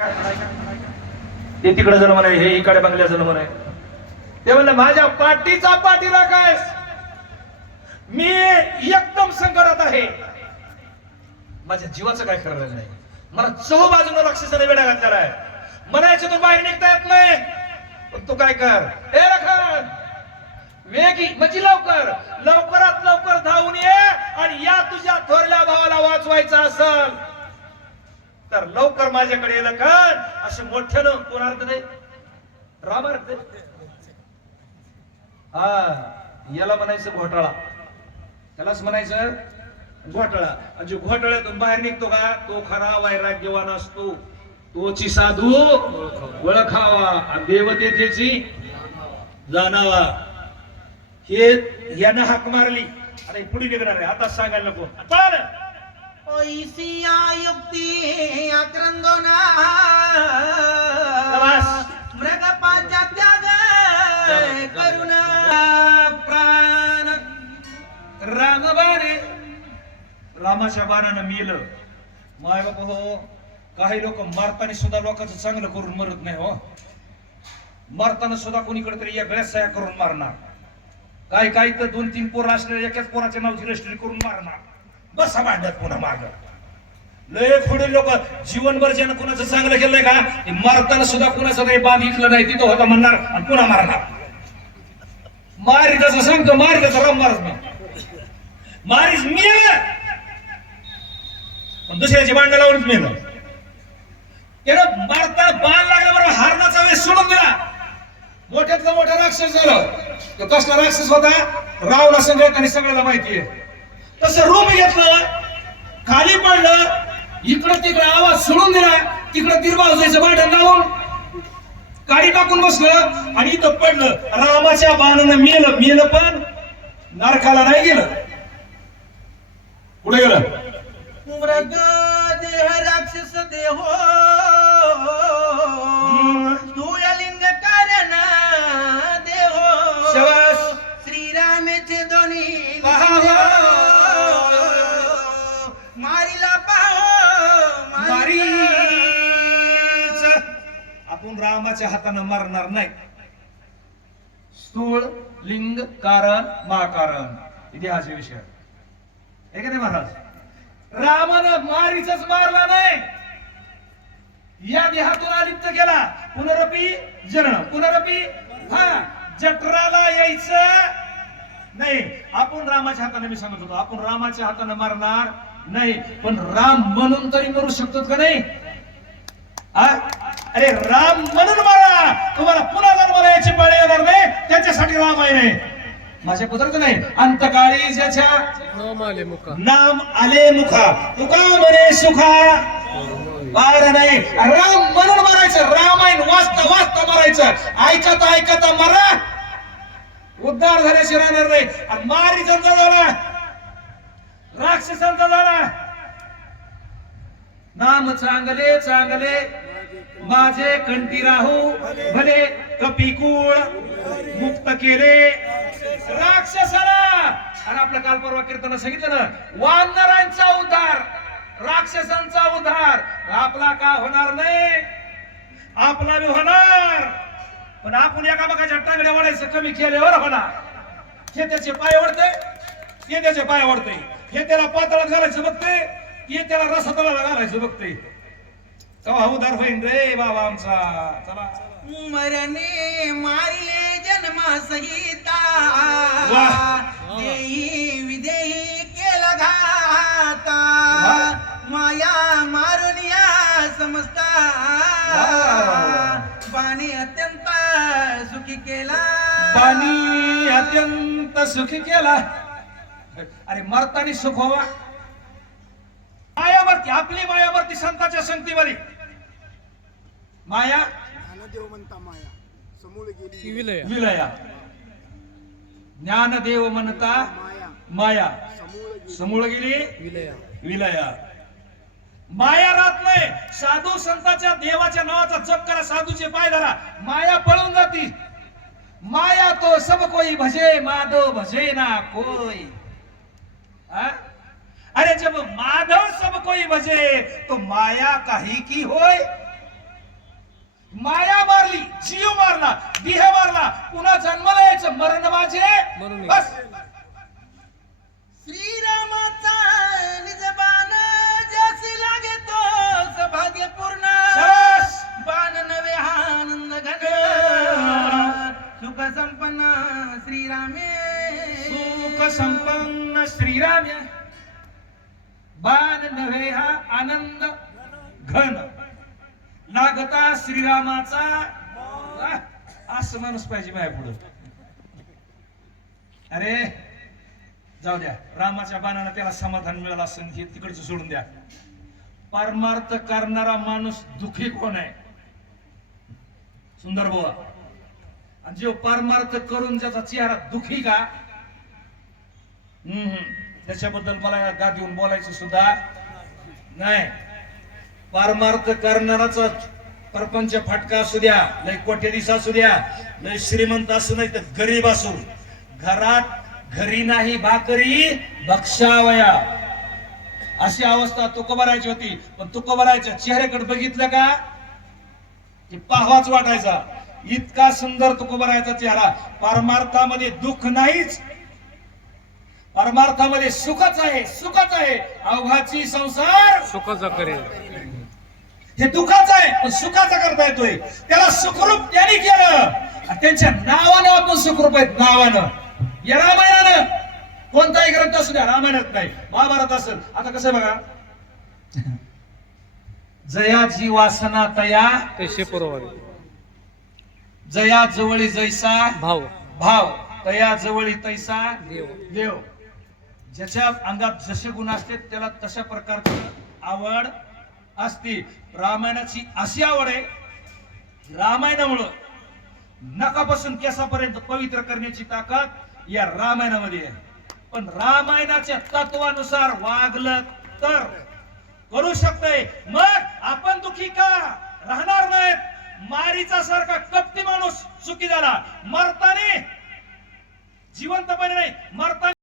ते तिकडे जण म्हणे, हे इकडे बंगल्या जण म्हणे. ते म्हणलं माझ्या पाठीचा पाठीला काय, मी एकदम संकटात आहे, माझ्या जीवाचं काय खरं नाही. मला चहू बाजूने राक्षसाने वेडा घातलेला आहे, मला याच्यातून बाहेर निघता येत नाही. पण तू काय कर, ए लखन, वेगी म्हणजे लवकर लवकरात लवकर धावून ये, आणि या तुझ्या थोरल्या भावाला वाचवायचं असल तर लवकर माझ्याकडे ये लखन. असे मोठ्यानं कोण अर्थ नाही, राम अर्थ. हा, याला म्हणायचं घोटाळा, त्यालाच म्हणायचं घोटाळा. आणि जो घोटाळ्यातून बाहेर निघतो का, तो खरा वैराग्यवान असतो, तोची साधू ओळखावा, देवतेची जाणावा. हे यानं हाक मारली, अरे पुढे निघणार आहे, आता सांगायला नको, पळा ना. ओइसिया युक्ती आक्रंदोना मृगपाच्या त्याग करुण प्राण रामबाणे, रामाच्या बाणानं मेलं. माय बाप हो, काही लोक मारताना सुद्धा लोकांचं चांगलं करून मरत नाही हो. मारताना सुद्धा कोणीकडे तरी या सह्या करून मारणार, काही काही तर 2-3 पोरं असलेल्या एकाच पोराच्या नावाची रजिस्ट्री करून मारणार. बसा भांडत पुन्हा माग. लय पुढे लोक जीवनभर ज्यानं कुणाचं चांगलं केलंय का, मारताना सुद्धा कुणाचं तरी बांध इथलं नाही तिथं होता म्हणणार आणि पुन्हा मारणार. मारी तसं सांगतो, मारी तसं राम मारत नाही, मारीच मेलं पण दुसऱ्याची भांडण लावूनच मेलं. त्यानं मारता बाण लागल्याबरोबर हारणाचा वेळ सोडून दिला. मोठ्यातला मोठा राक्षस झाला. तो कसला राक्षस होता, रावणा संघ आणि सगळ्याला माहितीये. तसं रूप घेतलं, खाली पडलं, इकडं तिकडं आवाज सोडून दिला, तिकडं तिरबाजायचं भांडण लावून काडी टाकून बसलं आणि इथं पडलं. रामाच्या बाणानं मेलं, मेलं पण नरकाला नाही गेलं. कुठे गेलं? मृग देह राक्षस देहो स्थूललिंग कारण देहो. शबास. श्रीरामेचे दोन्ही पाहावं. मारीला पाहो मारीच. आपण रामाच्या हातानं मारणार नाही. स्थूळ लिंग कारण महाकारण इतिहास विषय आहे का नाही महाराज. रामानं मारीचच मारला नाही, या देहातून अलिप्त केला. पुनरपी जन्म, पुनरपी हा जठराला यायचं नाही. आपण रामाच्या हाताने, मी सांगत होतो, आपण रामाच्या हाताने मारणार नाही, पण राम म्हणून तरी मरू शकतो का नाही. अरे राम म्हणून मारा, तुम्हाला पुन्हा जन्माला याची पाळी येणार नाही, त्याच्यासाठी राम आहे. नाही माझ्या पुत्राच नाही, अंतकाळी ज्याच्या नाम आले मुखा तुका म्हणे सुखा पार नाही. राम म्हणून मारायचं, रामायण वाचता वाचता मारायचं, ऐकता ऐकता मारा, उद्धार झाल्याशिवाय राहणार नाही. आणि मारीचा झाला, राक्षसांचा झाला. नाम चांगले चांगले माझे कंठी राहू भले, कपिकुळ मुक्त केले राक्षसाला. आणि आपल्या काल परवा कीर्तन सांगितलं ना, वानरांचा उद्धार, राक्षसांचा उद्धार आपला का होणार नाही, आपला बी होणार. पण आपण एकामेकाच्या टांगड्या वाढायचं कमी केल्यावर होणार. हे त्याचे पाय ओढते, ते त्याचे पाय ओढते, हे त्याला पातळात घालायचं बघते, हे त्याला रसातळाला घालायचं बघते. तेव्हा उद्धार होईन रे बाबा आमचा. चला. मरणे मारिले जन्मा सहिता देही विदेही केला घाता. माया मारून या समजता बाणी अत्यंत सुखी केला, बाणी अत्यंत सुखी केला. अरे मरतानी सुख व्हावा. मायावरती, आपली मायावरती संतांच्या संगतीवाली माया ज्ञानदेव म्हणता माया समूळ गेली विलया. ज्ञानदेव म्हणता माया माया समूळ समूळ गेली विलया. माया राहत नाही. साधू संतांच्या देवाच्या नावाचा जप करा, साधूचे पाय धरा, माया पळून जाती. माया तो सब कोई भजे, माधव भजे ना कोई. अरे जब माधव सब कोई भजे तो माया काही की होय. म्हणून बस श्रीरामाचा निज बाण ज्यासी लागे तो सौभाग्यपूर्ण सरस. बाण नवे आनंद घन सुख संपन्न श्रीरामे सुख संपन्न श्रीराम बाण नव्हे हा आनंद घन लागता श्रीरामाचा असं माणूस पाहिजे माझ्या पुढं. अरे जाऊ द्या, रामाच्या बाणानं त्याला समाधान मिळालं असं हे तिकडचं सोडून द्या. परमार्थ करणारा माणूस दुःखी कोण आहे? सुंदर बुवा. आणि जो परमार्थ करून ज्याचा चेहरा दुःखी का, त्याच्याबद्दल मला या गादीवरून बोलायचं सुद्धा नाही. परमार्थ करणाराचा परपंच फटका असू द्या, लय कोट्याधीश असू द्या, लय श्रीमंत असू नाही तर गरीब असू, घरात घरी नाही भाकरी भक्षावया अशी अवस्था तुकोबारायची होती. पण तुकोबारायच्या चेहऱ्याकडे बघितलं का की पाहावाच वाटायचा. इतका सुंदर तुकोबारायचा चेहरा. परमार्थामध्ये दुःख नाहीच, परमार्थामध्ये सुखच आहे, सुखच आहे. अवघाची संसार सुखाचा करेल. हे दुःखाचं आहे पण सुखाचा करता येतोय. त्याला सुखरूप त्यांनी केलं. त्यांच्या नावानं आपण सुखरूप आहेत, नावानं. या रामायणानं कोणताही ग्रंथ असू द्या, रामायणात नाही, महाभारत असेल. आता कसं बघा, जयाची वासना तया तसे पुरवावे जया जवळी जैसा भाव भाव तया जवळी तैसा देव. देव. ज्याच्या अंगात जसे गुण असते त्याला तशा प्रकारची आवड असते. रामायणाची अशी आवड आहे, रामायणामुळं नखापासून केसापर्यंत पवित्र करण्याची ताकद या रामायणामध्ये आहे. पण रामायणाच्या तत्वानुसार वागलं तर करू शकतोय. मग आपण दुखी का राहणार नाहीत. मारीचा सारखा कपटी माणूस सुखी झाला, मरताने जिवंतपणे नाही, मरताने